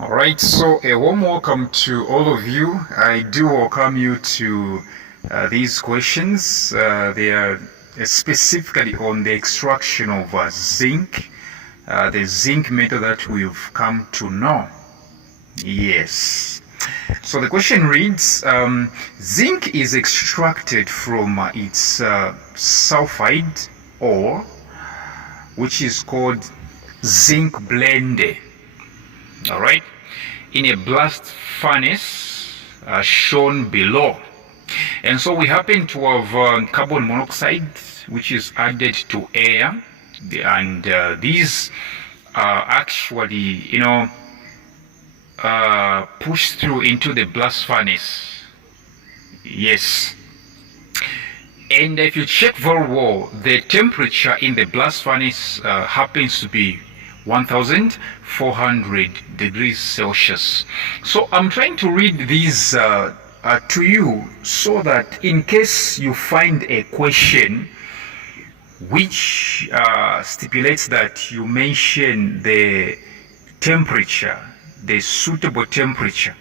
Alright, so a warm welcome to all of you. I do welcome you to these questions. They are specifically on the extraction of zinc, the zinc metal that we've come to know. Yes. So the question reads, zinc is extracted from its sulfide ore, which is called zinc blende. All right, in a blast furnace shown below. And so we happen to have carbon monoxide, which is added to air, and these are actually, pushed through into the blast furnace. Yes. And if you check very well, the temperature in the blast furnace happens to be 1400 degrees Celsius. So I'm trying to read these to you so that in case you find a question which stipulates that you mention the temperature, the suitable temperature,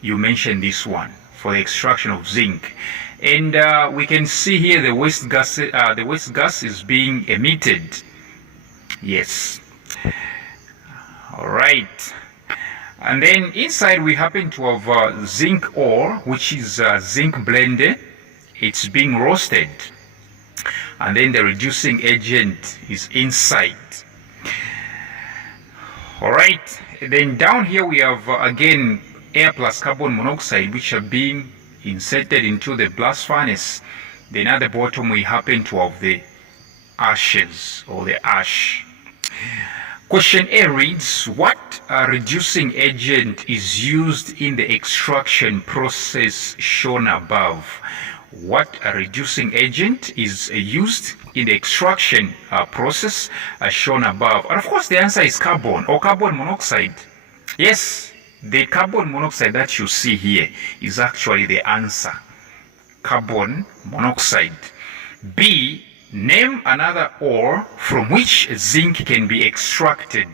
you mention this one for the extraction of zinc. And we can see here the waste gas is being emitted. Yes. All right. And then inside we happen to have zinc ore, which is zinc blende. It's being roasted. And then the reducing agent is inside. All right. Then down here we have again air plus carbon monoxide, which are being inserted into the blast furnace. Then at the bottom we happen to have the ashes or the ash. Question A reads, what reducing agent is used in the extraction process shown above? What reducing agent is used in the extraction process shown above? And of course the answer is carbon or carbon monoxide. Yes, the carbon monoxide that you see here is actually the answer. Carbon monoxide. B, name another ore from which zinc can be extracted.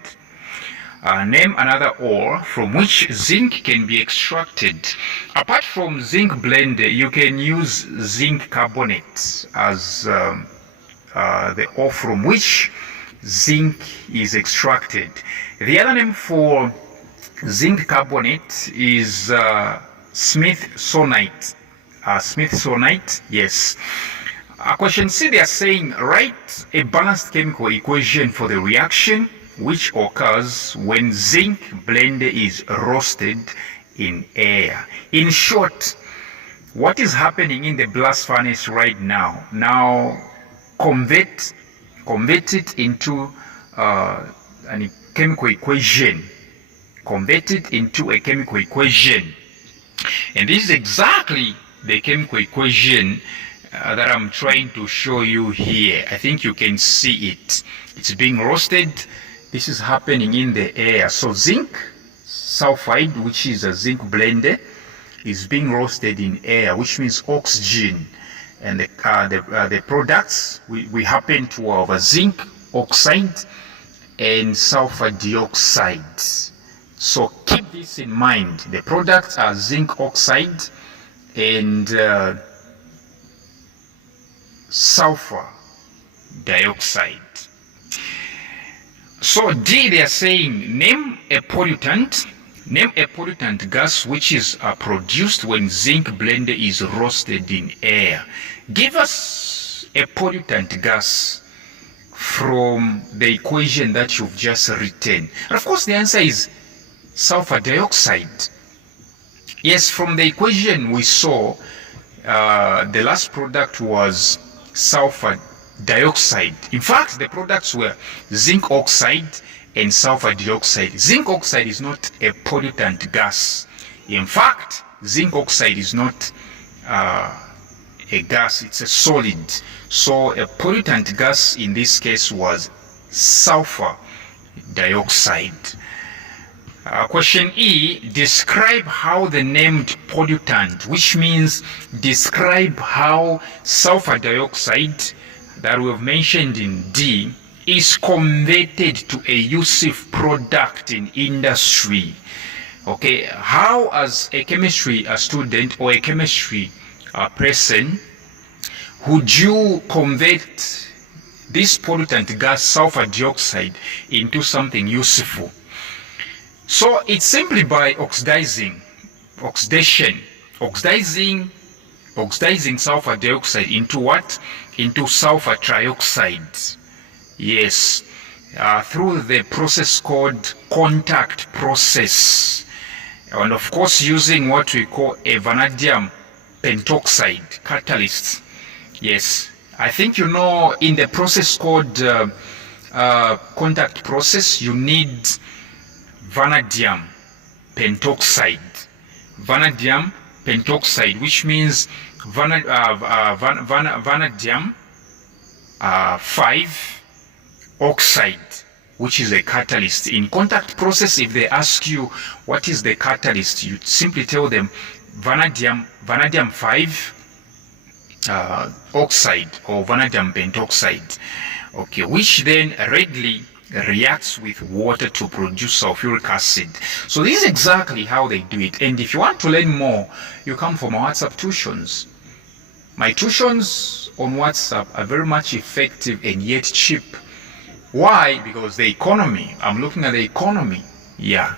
Name another ore from which zinc can be extracted. Apart from zinc blende, you can use zinc carbonate as the ore from which zinc is extracted. The other name for zinc carbonate is smithsonite. Smithsonite, yes. Question C, they are saying, write a balanced chemical equation for the reaction which occurs when zinc blende is roasted in air. In short, what is happening in the blast furnace right now? Now, convert it into a chemical equation. Convert it into a chemical equation. And this is exactly the chemical equation that I'm trying to show you here. I think you can see it. It's being roasted. This is happening in the air. So zinc sulfide, which is a zinc blende, is being roasted in air, which means oxygen. And the products, we happen to have a zinc oxide and sulfur dioxide. So keep this in mind. The products are zinc oxide and sulfur dioxide. So D, they are saying, name a pollutant gas which is produced when zinc blende is roasted in air. Give us a pollutant gas from the equation that you've just written. And of course the answer is sulfur dioxide. Yes, from the equation we saw, the last product was sulfur dioxide. In fact, the products were zinc oxide and sulfur dioxide. Zinc oxide is not a pollutant gas. In fact, zinc oxide is not a gas, it's a solid. So a pollutant gas in this case was sulfur dioxide. Question E, describe how the named pollutant, which means describe how sulfur dioxide that we have mentioned in D is converted to a useful product in industry. Okay, how as a chemistry student or a chemistry person would you convert this pollutant gas sulfur dioxide into something useful? So it's simply by oxidizing sulfur dioxide into what? Into sulfur trioxide. Yes, through the process called contact process, and of course using what we call a vanadium pentoxide catalyst. Yes, I think you know in the process called contact process, you need vanadium pentoxide. Vanadium pentoxide, which means vanadium 5 oxide, which is a catalyst. In contact process, if they ask you what is the catalyst, you simply tell them vanadium 5 oxide or vanadium pentoxide, okay, which then readily reacts with water to produce sulfuric acid. So this is exactly how they do it. And if you want to learn more, you come for my WhatsApp tuitions. My tuitions on WhatsApp are very much effective and yet cheap. Why? Because the economy. I'm looking at the economy. Yeah.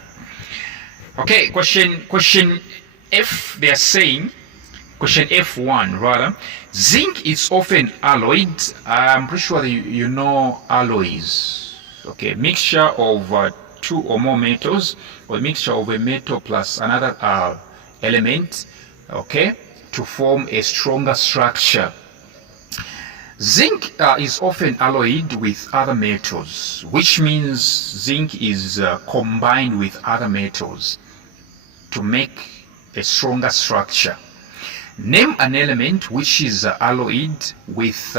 Okay, question F, they are saying, question F1 rather, zinc is often alloyed. I'm pretty sure that you know alloys. Okay, mixture of two or more metals, or a mixture of a metal plus another element, okay, to form a stronger structure. Zinc is often alloyed with other metals, which means zinc is combined with other metals to make a stronger structure. Name an element which is alloyed with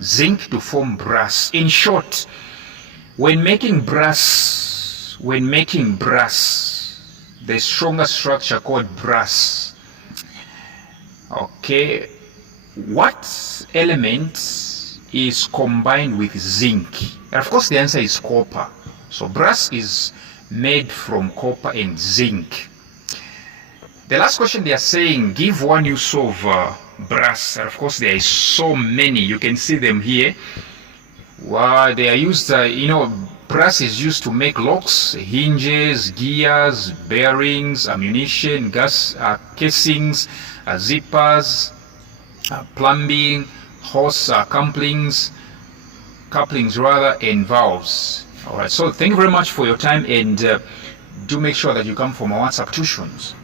zinc to form brass. In short, when making brass, the stronger structure called brass, okay, what element is combined with zinc? And of course the answer is copper. So brass is made from copper and zinc. The last question they are saying, give one use of brass. And of course there is so many, you can see them here. Well, they are used, brass is used to make locks, hinges, gears, bearings, ammunition, gas casings, zippers, plumbing, hose couplings and valves. All right, so thank you very much for your time, and do make sure that you come for my WhatsApp tuitions.